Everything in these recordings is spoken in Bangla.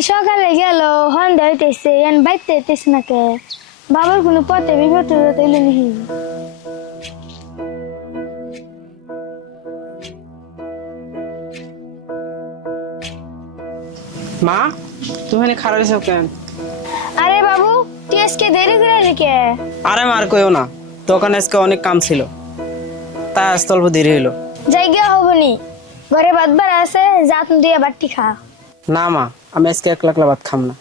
এই সকালে গেল সন্ধ্যা হইতেছে এন বাইতে হইতেছে না কে বাবার কোনো পথে বিপদ তৈল নিহি মা তুমি এখানে খারাপ হয়েছো কেন? আরে বাবু তুই আজকে দেরি করে কে? আরে মার কইও না দোকানে আজকে অনেক কাম ছিল তাই আসতে অল্প দেরি হইল। জায়গা হবনি ঘরে ভাত বার আছে জাত দিয়ে বাটি খা। না মা আমি আজকে এক লাখ ভাত খাম না।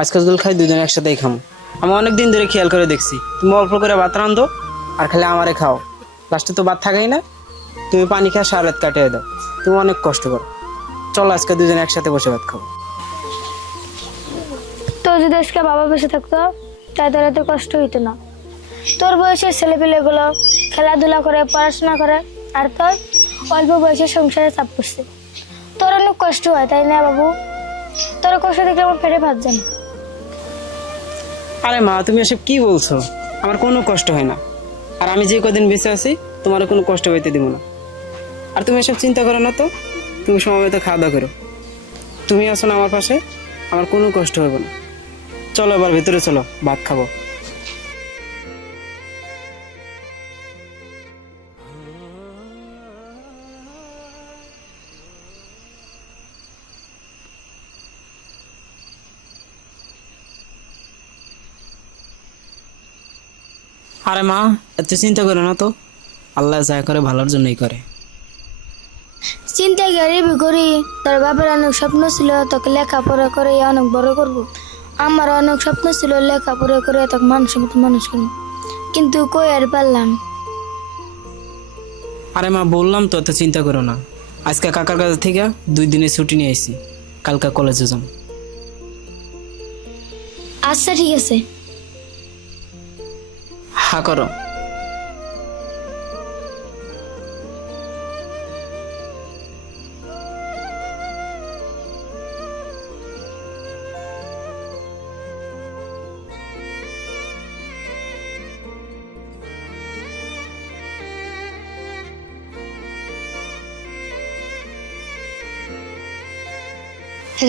আজকে জল খাই দুজন একসাথেই খাম। আমি অনেক দিন ধরে খেয়াল করে দেখছি, তুমি অল্প করে ভাত রান্ধো আর খালি আমারে খাও। লাস্টে তো ভাত থাকাই না। তুমি পানি খেয়ে সারাত কাটিয়ে দাও। তুমি অনেক কষ্ট করো। চলো আজকে দুজন একসাথে বসে ভাত খাব। তো যদি আজকে বাবা বসে থাকতো, তাই তোর এত কষ্ট হইতো না। তোর বয়সে বয়সের ছেলেপিলেগুলো খেলাধুলা করে, পড়াশোনা করে, আর তোর অল্প বয়সে সংসারে চাপ পড়ছে। তোর অনেক কষ্ট হয়, তাই না বাবু? তোর কষ্ট দেখলে আমার পেটে ভাত যান আরে মা, তুমি এসব কি বলছো? আমার কোনো কষ্ট হয় না। আর আমি যে কদিন বেঁচে আছি তোমার কোনো কষ্ট হইতে দিব না। আর তুমি এসব চিন্তা করো না তো। তুমি সময়মতো খাওয়া দাওয়া করো। তুমি আসো না আমার পাশে, আমার কোনো কষ্ট হবে না। চলো এবার ভেতরে চলো, ভাত খাব। আরে মা এত চিন্তা করো না তো। আল্লাহ যা করে ভালোর জন্যই করে। চিন্তা গরিবি করি তোর বাবার অনেক স্বপ্ন ছিল তোকে লেখাপড়া করে অনেক বড় করব। আমার অনেক স্বপ্ন ছিল লেখাপড়া করে তোকে মানুষের মতো মানুষ করব। কিন্তু কই আর পারলাম? আরে মা বললাম তো এত চিন্তা করো না। আজকে কাকার কাছ থেকে দুই দিনের ছুটি নিয়ে আইছি। কালকা কলেজে যাম। আচ্ছা ঠিক আছে। হা করো।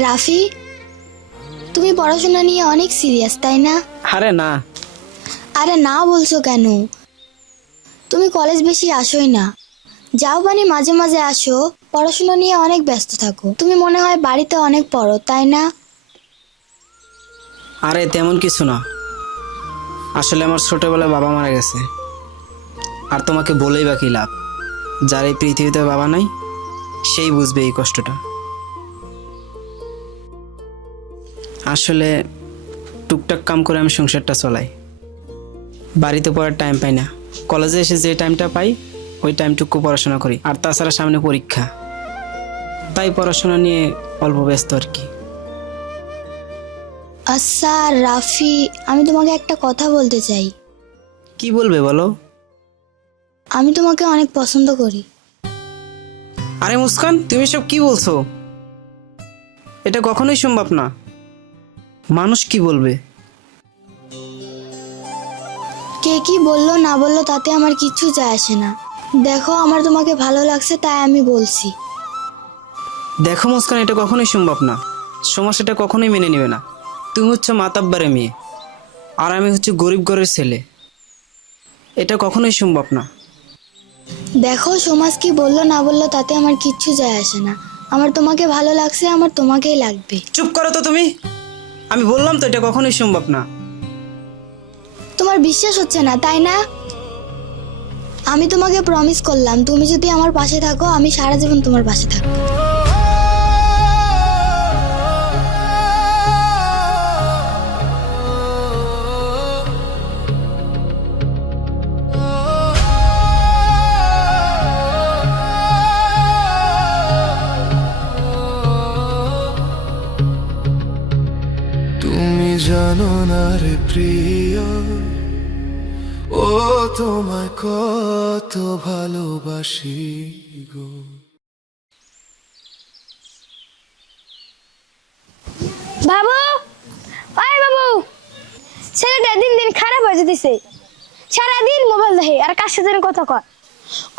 রাফি তুমি পড়াশোনা নিয়ে অনেক সিরিয়াস তাই না? আরে না। আরে না বলছো কেন? তুমি কলেজ বেশি আসোই না। যাও মানে মাঝে মাঝে আসো। পড়াশোনা নিয়ে অনেক ব্যস্ত থাকো। তুমি মনে হয় বাড়িতে অনেক পড়ো, তাই না? আরে তেমন কিছু না। আসলে আমার ছোটবেলায় বাবা মারা গেছে। আর তোমাকে বলেই বা কি লাভ? যার এই পৃথিবীতে বাবা নাই, সেই বুঝবে এই কষ্টটা। আসলে টুকটাক কাম করে আমি সংসারটা চলাই। বাড়িতে পড়ার টাইম পাই না। কলেজে এসে যে টাইমটা পাই ওই টাইমটুকু পড়াশোনা করি। আর তাছাড়া সামনে পরীক্ষা। তাই পড়াশোনা নিয়ে অল্প ব্যস্ত আর কি। আচ্ছা রাফি আমি তোমাকে একটা কথা বলতে চাই। কি বলবে বলো? আমি তোমাকে অনেক পছন্দ করি। আরে মুস্কান তুমি সব কি বলছো? এটা কখনোই সম্ভব না। মানুষ কি বলবে? কে কি বলল না বলল তাতে আমার কিচ্ছু যায় আসে না। দেখো আমার তোমাকে ভালো লাগছে তাই আমি বলছি। দেখো মুস্কান এটা কখনোই সম্ভব না। সমাজ এটা কখনোই মেনে নেবে না। তুমি হচ্ছে মাতাব্বারে মেয়ে আর আমি হচ্ছে গরিব ঘরের ছেলে। এটা কখনোই সম্ভব না। দেখো সমাজ কি বলল না বলল তাতে আমার কিচ্ছু যায় আসে না। আমার তোমাকে ভালো লাগছে আমার তোমাকেই লাগবে। চুপ করো তো তুমি। আমি বললাম তো এটা কখনোই সম্ভব না। তোমার বিশ্বাস হচ্ছে না, তাই না? আমি তোমাকে প্রমিস করলাম, তুমি যদি আমার পাশে থাকো, আমি সারা জীবন তোমার পাশে থাকব। জানো না রে প্রিয়। ও তোমায় কত ভালোবাসি গো। বাবু ওই বাবু। ছেলেটা দিন দিন খারাপ হয়ে যেতেছে। সারাদিন মোবাইল দেখে আর কার সাথে কথা কয়।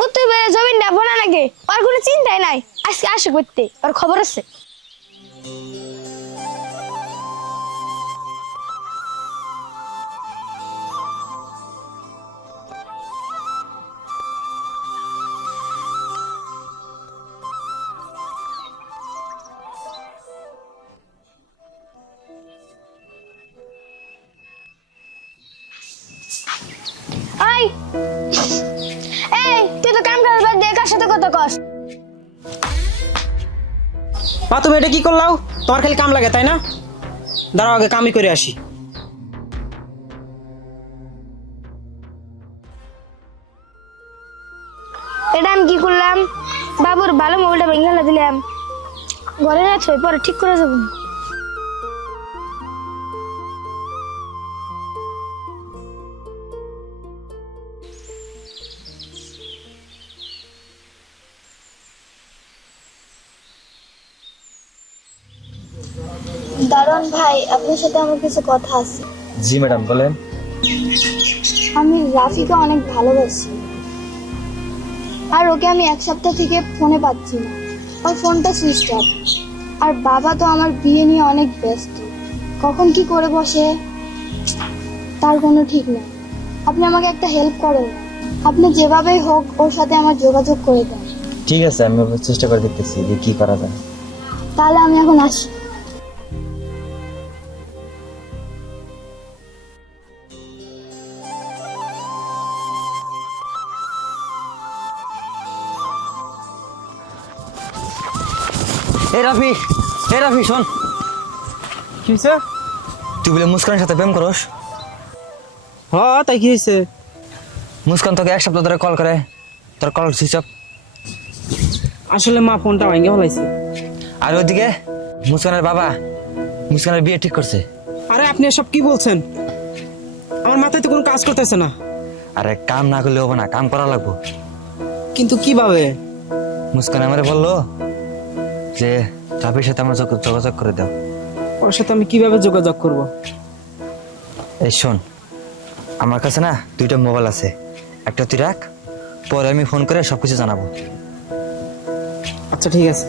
উত্তর বেড়ে জমিনটা বোনা লাগে ওর কোনো চিন্তাই নাই। আজকে আসে করতে ওর খবর আছে। কস মা, তুমি এটা কি করলাও? তোমার খালি কাম লাগে, তাই না? দাঁড়াও, আগে কামই করে আসি। এটা আমি কি করলাম? বাবুর ভালো মোবাইলটা ভেঙে দিলাম। ঘরে না ছয় পরে ঠিক করে যাব। দারুণ ভাই আপনার সাথে আমার কিছু কথা আছে। জি ম্যাডাম বলেন। আমি রাফিকে অনেক ভালোবাসি। আর ওকে আমি এক সপ্তাহ থেকে ফোনে পাচ্ছি না। ওর ফোনটা সুইচ অফ। আর বাবা তো আমার বিয়ে নিয়ে অনেক ব্যস্ত। কখন কি করে বসে তার কোনো ঠিক নেই। আপনি আমাকে একটা হেল্প করেন। আপনি যেভাবেই হোক ওর সাথে আমার যোগাযোগ করে দেন। ঠিক আছে আমি চেষ্টা করে দেখতেছি যে কি করা যায়। তাহলে আমি এখন আসি। রাফি রাফি শোন। কি হয়েছে তুই বলে মুস্কানের সাথে প্রেম করস? হ তাই কি হয়েছে মুস্কান তোকে এক সপ্তাহ ধরে কল করে। তোর কল সুইচ অফ আসলে মা ফোনটা ভেঙে ফেলাইছে। আর ওইদিকে মুস্কানের বাবা মুস্কানের বিয়ে ঠিক করছে। আরে আপনি এসব কি বলছেন? আমার মাথায় তো কোনো কাজ করতেছে না। আরে কাম না করলে হবে না কাম করা লাগবো। কিন্তু কীভাবে? মুস্কান আমারে বলল যে রাফির সাথে আমার যোগ- যোগাযোগ করে দাও। ওর সাথে আমি কীভাবে যোগাযোগ করব? এই শোন আমার কাছে না দুইটা মোবাইল আছে। একটা তুই রাখ পরে আমি ফোন করে সবকিছু জানাব। আচ্ছা ঠিক আছে।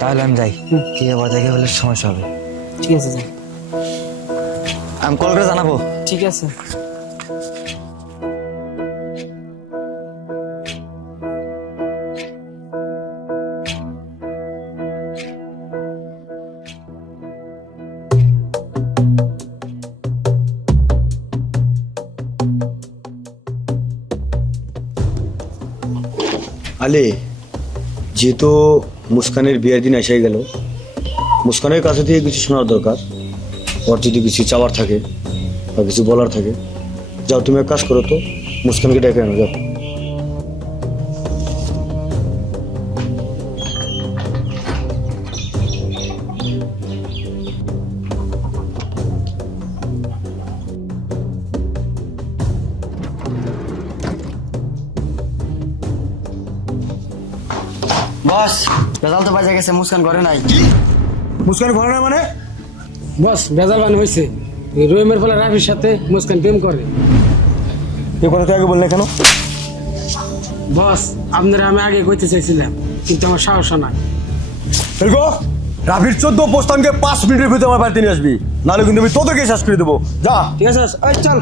তাহলে আমি যাই। কি আবার দেখে বলে সমস্যা হবে। ঠিক আছে যাই। আমি কল করে জানাব। ঠিক আছে। আলে যেহেতু মুস্কানের বিয়ের দিন এসে গেল, মুস্কানের কাছে থেকে কিছু শোনার দরকার। ওর যদি কিছু চাওয়ার থাকে বা কিছু বলার থাকে, যাও তুমি এক কাজ করো তো, মুস্কানকে ডেকে আনো, যাও। বস রেজাল্ট তো বাজে গেছে মুস্কান ঘরে নাই। মুস্কান ঘরে না মানে? বস ভেজাল বান হয়েছে রহিমের ফলে রাফির সাথে মুস্কান প্রেম করে। এই কথা আগে বললে কেন? বস আপনারা আমি আগে কইতে চাইছিলাম কিন্তু আমার সাহস নাই। দেখো রাভির চোদ্দ পোস্তানকে পাঁচ মিনিটের ভিতরে আমার বাড়িতে নিয়ে আসবি। নাহলে কিন্তু আমি তোদেরকে শেষ করে দেবো। যা। ঠিক আছে এই চল।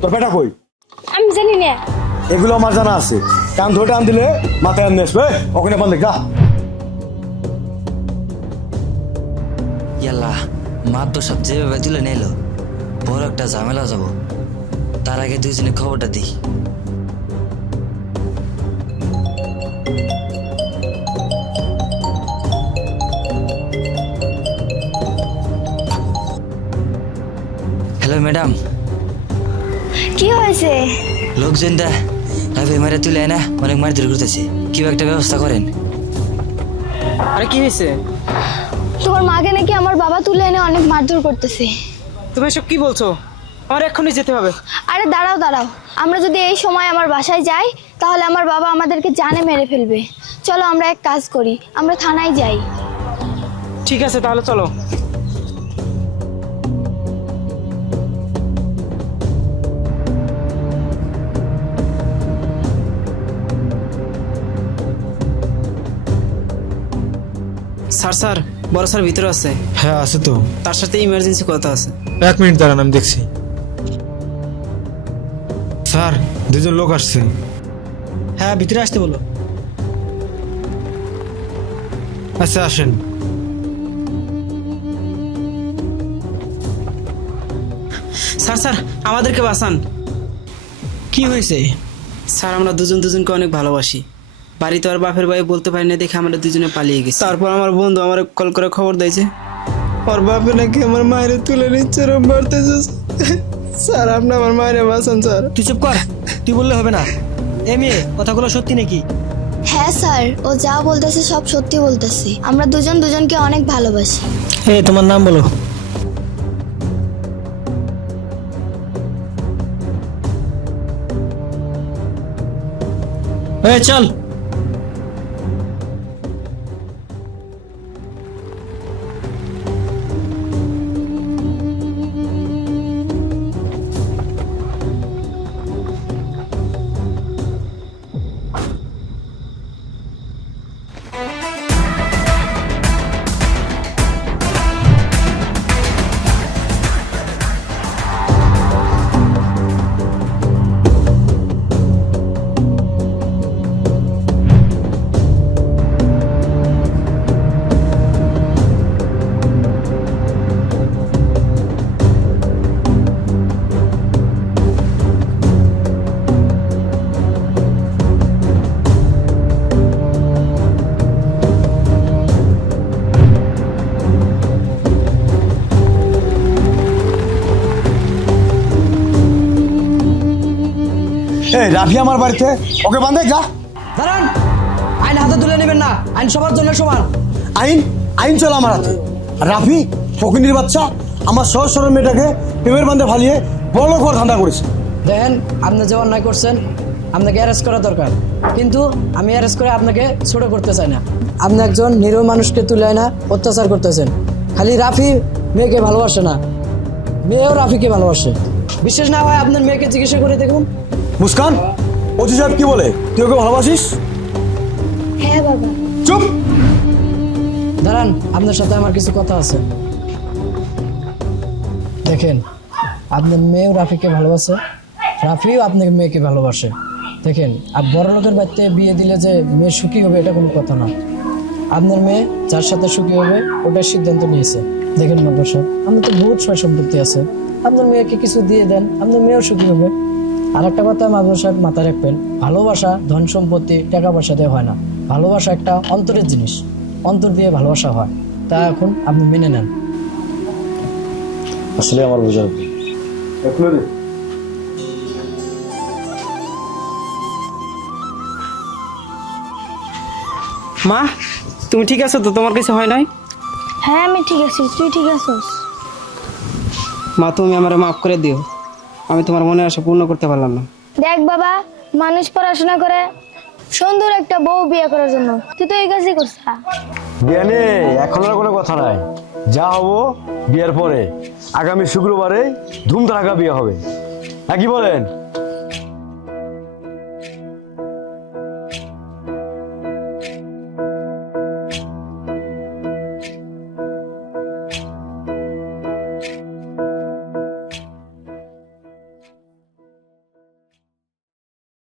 তোর বেটা কই? আমি জানি না। এগুলো আমার জানা আছে। কান ধরে টান দিলে মাথায় আনতে আসবে। ওখানে পান দেখ যা। ইয়াল্লা মার তো সব যেভাবে তুলে নিলো বড় একটা ঝামেলা যাব। তার আগে দুইজনে খবরটা দিই। Hello madam. কি হয়েছে? লোকজন দা রাফির মারে তুলে না অনেক মারধর করতেছে কি একটা ব্যবস্থা করেন। আরে কি হয়েছে? তোমার মাকে নাকি আমার বাবা তুলে এনে অনেক মারধর করতেছে। তুমি এসব কি বলছো? আমার এক্ষুনি যেতে হবে। আরে দাঁড়াও দাঁড়াও। আমরা যদি এই সময় আমার বাসায় যাই তাহলে আমার বাবা আমাদেরকে জানে মেরে ফেলবে। চলো আমরা এক কাজ করি আমরা থানায় যাই। ঠিক আছে তাহলে চলো। স্যার স্যার বড় স্যার ভিতরে আছে। হ্যাঁ আছে তো। তার সাথে ইমার্জেন্সি কথা আছে। এক মিনিট দাঁড়ান আমি দেখছি। স্যার দুজন লোক আসছে। হ্যাঁ ভিতরে আসতে বলো। আচ্ছা আসেন। স্যার স্যার আমাদেরকে বাঁচান। কি হয়েছে? স্যার আমরা দুজন দুজনকে অনেক ভালোবাসি। বাড়িতে আর বাপের ভাই বলতে পারি না দেখে আমরা দুজনে পালিয়ে গেছি। তারপর আমার বন্ধু আমার কল করে খবর দিয়েছে। ওর বাপে নাকি আমার মায়ের তুলে নিচ্ছে রম মারতেছে স্যার আপনি আমার মায়ের বাঁচান স্যার। তুই চুপ কর তুই বললে হবে না। এ মেয়ে কথাগুলো সত্যি নাকি? হ্যাঁ স্যার ও যা বলতেছে সব সত্যি বলতেছে। আমরা দুজন দুজনকে অনেক ভালোবাসি। এ তোমার নাম বলো। এ চল। রাফি আমার বাড়িতে। ওকে বান্ধে যা। দাঁড়ান। আইন হাতে তুলে নেবেন না। আইন সবার জন্য সমান। আইন আইন চলো আমার হাতে। রাফি ফকিনির বাচ্চা আমার সহজ সরল মেয়েটাকে প্রেমের বান্ধে ফালিয়ে বড় কর ধান্দা করেছে। দেখেন আপনি যে অন্যায় করছেন আপনাকে অ্যারেস্ট করা দরকার। কিন্তু আমি অ্যারেস্ট করে আপনাকে ছোট করতে চাই না। আপনি একজন নিরীহ মানুষকে তুলে না অত্যাচার করতেছেন। খালি রাফি মেয়েকে ভালোবাসে না। মেয়েও রাফিকে ভালোবাসে। বিশেষ না হয় আপনার মেয়েকে চিকিৎসা করে দেখুন। মুস্কান ওজি সাহেব কি বলে? তুই ওকে ভালোবাসিস? হ্যাঁ বাবা। চুপ! দাঁড়ান আপনার সাথে আমার কিছু কথা আছে। দেখেন আপনার মেয়েও রাফিকে ভালোবাসে রাফিও আপনার মেয়েকে ভালোবাসে। দেখেন আর বড় লোকের বাড়িতে বিয়ে দিলে যে মেয়ে সুখী হবে এটা কোনো কথা না। আপনার মেয়ে যার সাথে সুখী হবে ওটার সিদ্ধান্ত নিয়েছে। দেখেন মাদ্রাস আপনার তো বহুত সয় সম্পত্তি আছে। আপনার মেয়েকে কিছু দিয়ে দেন আপনার মেয়েও সুখী হবে। আর একটা কথা মাদ্রাস সাহেব মাথায় রাখবেন ভালোবাসা ধন সম্পত্তি টাকা পয়সা দিয়ে হয় না। ভালোবাসা একটা অন্তরের জিনিস অন্তর দিয়ে ভালোবাসা হয়। তা এখন আপনি মেনে নেন। আসলে আমার বোঝার মা তুমি ঠিক আছো তো? তোমার কিছু হয় নাই? হ্যাঁ আমি ঠিক আছি। তুই ঠিক আছিস? মা তুমি আমার মাফ করে দিও। আমি তোমার মনে আশা পূর্ণ করতে পারলাম না। দেখ বাবা মানুষ পড়াশোনা করে সুন্দর একটা বউ বিয়ে করার জন্য। তুই তো এই কাজই করছিস। বিয়ে নেই এখন আর কোনো কথা নাই। যা হব বিয়ের পরে। আগামী শুক্রবারে ধুমধারাকা বিয়ে হবে। নাকি কি বলেন?